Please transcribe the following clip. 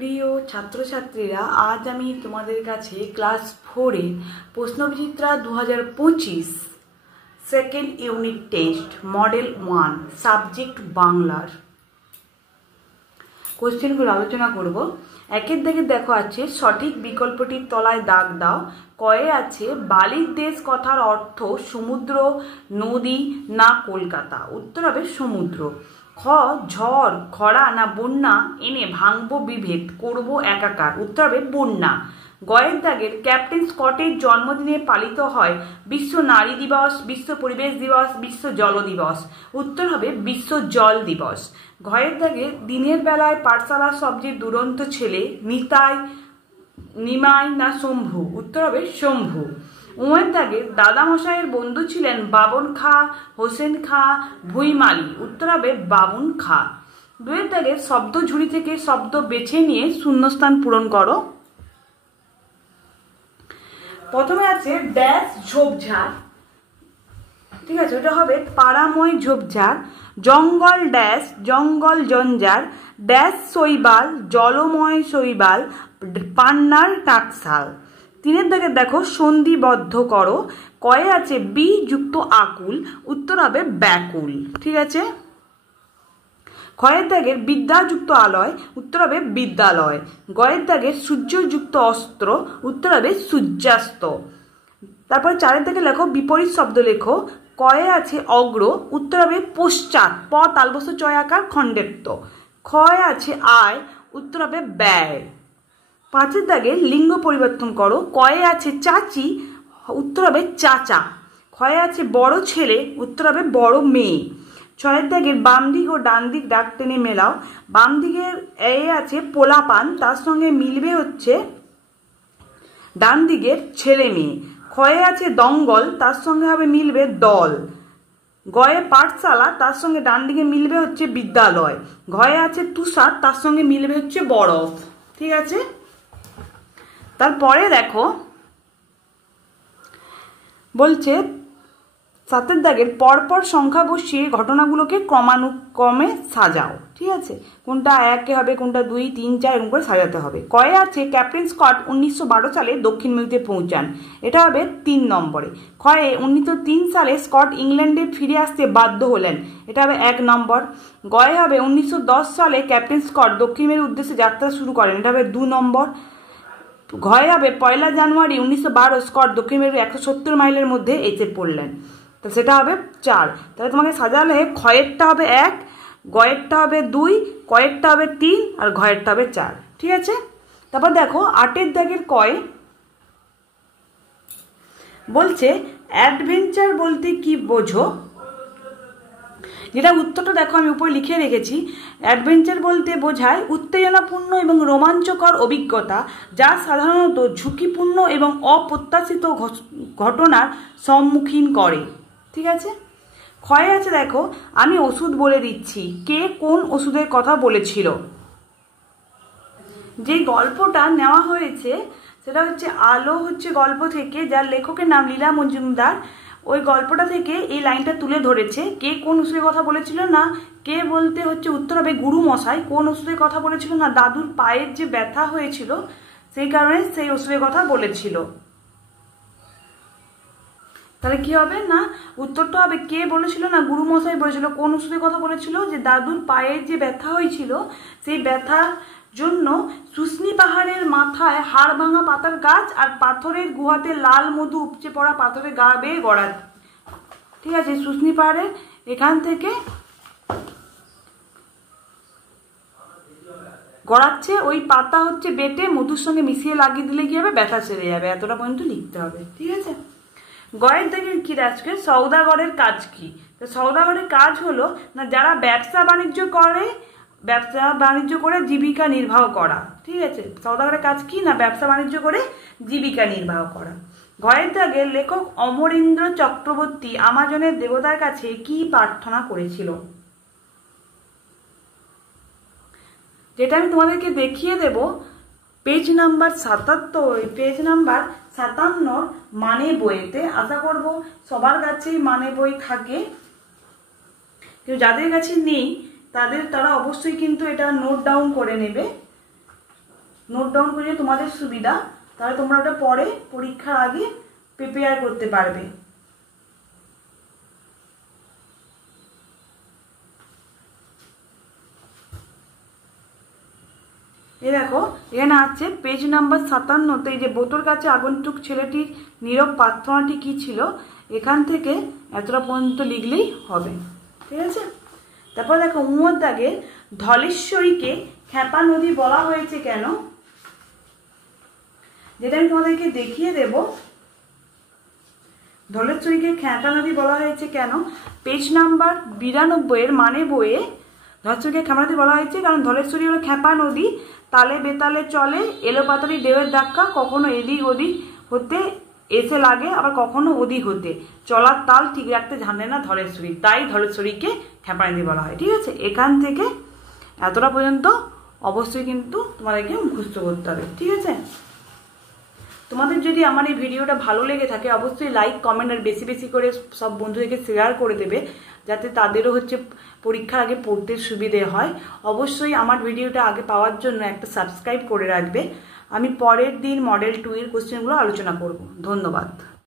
প্রিয় ছাত্রছাত্রীরা, আজ আমি তোমাদের কাছে ক্লাস 4-এ প্রশ্নবিচিত্রা 2025 second unit test model 1 subject বাংলার কোশ্চেনগুলো আলোচনা করব। একের দিকে দেখো আছে সঠিক বিকল্পটির তলায় দাগ দাও। কয়ে আছে বালির দেশ কথার অর্থ সমুদ্র, নদী না কলকাতা। উত্তর হবে সমুদ্র। খ ঝড়, খরা না বন্যা এনে ভাঙবো বিভেদ করব একাকার। উত্তর হবে বন্যা। গয়ের দাগের ক্যাপ্টেন স্কটের জন্মদিনে পালিত হয় বিশ্ব নারী দিবস, বিশ্ব পরিবেশ দিবস, বিশ্ব জল দিবস। উত্তর হবে বিশ্ব জল দিবস। ঘয়ের দাগে দিনের বেলায় পাঠশালার সবচেয়ে দুরন্ত ছেলে নিতাই, নিমাই না শম্ভু। উত্তর হবে শম্ভু। উমের দাগে দাদামশাইয়ের বন্ধু ছিলেন বাবন খা, হোসেন খা, ভুইমালি। উত্তর হবে বাবন খা। দুয়ের দাগে শব্দ ঝুড়ি থেকে শব্দ বেছে নিয়ে শূন্যস্থান পূরণ করো। প্রথমে আছে ড্যাশ ঝোপঝাড়, ঠিক আছে, ওটা হবে পাড়াময় ঝোপঝাড়। জঙ্গল ড্যাশ জঙ্গল জঞ্জার, ড্যাশ শৈবাল জলময় শৈবাল, পান্নার টাকশাল। তিনের দাগে দেখো সন্ধিবদ্ধ করো। কয়ে আছে বি যুক্ত আকুল। উত্তর হবে ব্যাকুল, ঠিক আছে। ক্ষয়ের দাগের বিদ্যাযুক্ত আলয়। উত্তর হবে বিদ্যালয়। গয়ের দাগের সূর্যযুক্ত অস্ত্র। উত্তর হবে সূর্যাস্ত। তারপরে চারের দাগে লেখো বিপরীত শব্দ লেখো। কয়ে আছে অগ্র। উত্তর হবে পশ্চাৎ, প তালবস্ত চয় আকার খণ্ডেত্ব। ক্ষয় আছে আয়। উত্তর হবে ব্যয়। পাঁচের দাগে লিঙ্গ পরিবর্তন করো। কয়ে আছে চাচি। উত্তর হবে চাচা। ক্ষয়ে আছে বড় ছেলে। উত্তর হবে বড় মেয়ে। ছয়ের দাগের বাম দিক ও ডান দিক ডাক টেনে মেলাও। বাম দিকের এ আছে পোলাপান, তার সঙ্গে মিলবে হচ্ছে ডান দিকের ছেলে মেয়ে। ক্ষয়ে আছে দঙ্গল, তার সঙ্গে হবে মিলবে দল। গয়ে পাঠশালা, তার সঙ্গে ডান দিকে মিলবে হচ্ছে বিদ্যালয়। ঘয়ে আছে তুষার, তার সঙ্গে মিলবে হচ্ছে বরফ, ঠিক আছে। তারপরে দেখো বলছে সাতের দাগের পরপর সংখ্যা বসিয়ে ঘটনাগুলোকে ক্রমানুক্রমে সাজাও, ঠিক আছে। কোনটা একে হবে, কোনটা 2, 3, 4 এরকম করে সাজাতে হবে। কয়ে আছে ক্যাপ্টেন স্কট 1912 সালে দক্ষিণ মেরুতে পৌঁছান। এটা হবে 3 নম্বরে। ক্ষয়ে 1903 সালে স্কট ইংল্যান্ডে ফিরে আসতে বাধ্য হলেন। এটা হবে 1 নম্বর। গয়ে হবে 1910 সালে ক্যাপ্টেন স্কট দক্ষিণ মেরুর উদ্দেশ্যে যাত্রা শুরু করেন। এটা হবে 2 নম্বর। ঘয়ে হবে 1 জানুয়ারি 1912 স্কট দক্ষিণ মেরুর 170 মাইলের মধ্যে এসে পড়লেন। তো সেটা হবে 4। তাহলে তোমাকে সাজালে ক্ষয়েরটা হবে 1, গয়েরটা হবে 2, কয়েরটা হবে 3 আর ঘয়েরটা হবে 4, ঠিক আছে। তারপর দেখো 8এর দাগের কয় বলছে অ্যাডভেঞ্চার বলতে কি বোঝো। যেটা উত্তরটা দেখো আমি উপরে লিখে রেখেছি। অ্যাডভেঞ্চার বলতে বোঝায় উত্তেজনাপূর্ণ এবং রোমাঞ্চকর অভিজ্ঞতা, যা সাধারণত ঝুঁকিপূর্ণ এবং অপ্রত্যাশিত ঘটনার সম্মুখীন করে, ঠিক আছে। ক্ষয়ে আছে দেখো আমি ওষুধ বলে দিচ্ছি, কে কোন ওষুধের কথা বলেছিল। যে গল্পটা নেওয়া হয়েছে সেটা হচ্ছে আলো হচ্ছে গল্প থেকে, যার লেখকের নাম লীলা মজুমদার। ওই গল্পটা থেকে এই লাইনটা তুলে ধরেছে। কে কোন ওষুধের কথা বলেছিল না, কে বলতে হচ্ছে উত্তর হবে গুরু মশাই। কোন ওষুধের কথা বলেছিল না, দাদুর পায়ের যে ব্যথা হয়েছিল সেই কারণে সেই ওষুধের কথা বলেছিল। তাহলে কি হবে না, উত্তরটা হবে কে বলেছিল না গুরু মশাই বলেছিল। কোন ওষুধের কথা বলেছিল, যে দাদুর পায়ের যে ব্যথা হয়েছিল সেই ব্যথার জন্য শুষ্নি পাহাড়ের মাথায় হাড় ভাঙা পাতার গাছ আর পাথরের গুহাতে লাল মধু উপচে পড়া পাথরের গা বেয়ে গড়াত, ঠিক আছে। শুষ্নি পাহাড়ের এখান থেকে গড়াচ্ছে, ওই পাতা হচ্ছে বেটে মধুর সঙ্গে মিশিয়ে লাগিয়ে দিলে কি হবে, ব্যথা সেরে যাবে। এতটা পর্যন্ত লিখতে হবে, ঠিক আছে। গয়ের দাগের কি আজকে সওদাগরের কাজ কি। তো সওদাগরের কাজ হলো না যারা ব্যবসা বাণিজ্য করে জীবিকা নির্বাহ করা, ঠিক আছে। সওদাগরের কাজ কি না ব্যবসা বাণিজ্য করে জীবিকা নির্বাহ করা। গয়ের দাগের লেখক অমরেন্দ্র চক্রবর্তী আমাজনের দেবতার কাছে কি প্রার্থনা করেছিল। যেটা আমি তোমাদেরকে দেখিয়ে দেব পেজ নাম্বার 57 মানে বইতে। আশা করব সবার কাছেই মানে বই থাকে, কিন্তু যাদের কাছে নেই তারা অবশ্যই কিন্তু এটা নোট ডাউন করে নেবে। নোট ডাউন করে তোমাদের সুবিধা, তাহলে তোমরা ওটা পরে পরীক্ষার আগে প্রিপেয়ার করতে পারবে। এই দেখো এখানে আছে পেজ নাম্বার 57, এই যে বোতর কাছে আগন্তুক ছেলেটির নীরব প্রার্থনাটি কি ছিল, এখান থেকে এতটা পর্যন্ত লিখলেই হবে। ঠিক আছে, তারপর দেখো উমর দাগে ধলেশ্বরীকে খ্যাপা নদী বলা হয়েছে কেন, যেটা আমি তোমাদেরকে দেখিয়ে দেব। ধলেশ্বরীকে খ্যাপা নদী বলা হয়েছে কেন, পেজ নাম্বার 92 এর মানে বইয়ে ধলেশ্বরীকে খ্যাপা নদী বলা হয়েছে কারণ ধলেশ্বরী হলো খ্যাপা নদী, তালে বেতালে চলে, এলোপাতারি ঢেউয়ের ধাক্কা, কখনো এদিক ওদিক হতে এসে লাগে, আবার কখনো ওদিক হতে, চলার তাল ঠিক রাখতে জানে না ধলেশ্বরী, তাই ধলেশ্বরীকে খ্যাপা নদী বলা হয়। ঠিক আছে, এখান থেকে এতটা পর্যন্ত অবশ্যই কিন্তু তোমাদেরকে মুখস্থ করতে হবে। ঠিক আছে, তোমাদের যদি আমার এই ভিডিওটা ভালো লেগে থাকে অবশ্যই লাইক কমেন্ট আর বেশি বেশি করে সব বন্ধুদেরকে শেয়ার করে দেবে, যাতে তাদেরও হচ্ছে পরীক্ষার আগে পড়তে সুবিধে হয়। অবশ্যই আমার ভিডিওটা আগে পাওয়ার জন্য একটা সাবস্ক্রাইব করে রাখবে। আমি পরের দিন মডেল 2 এর কোশ্চেনগুলো আলোচনা করব। ধন্যবাদ।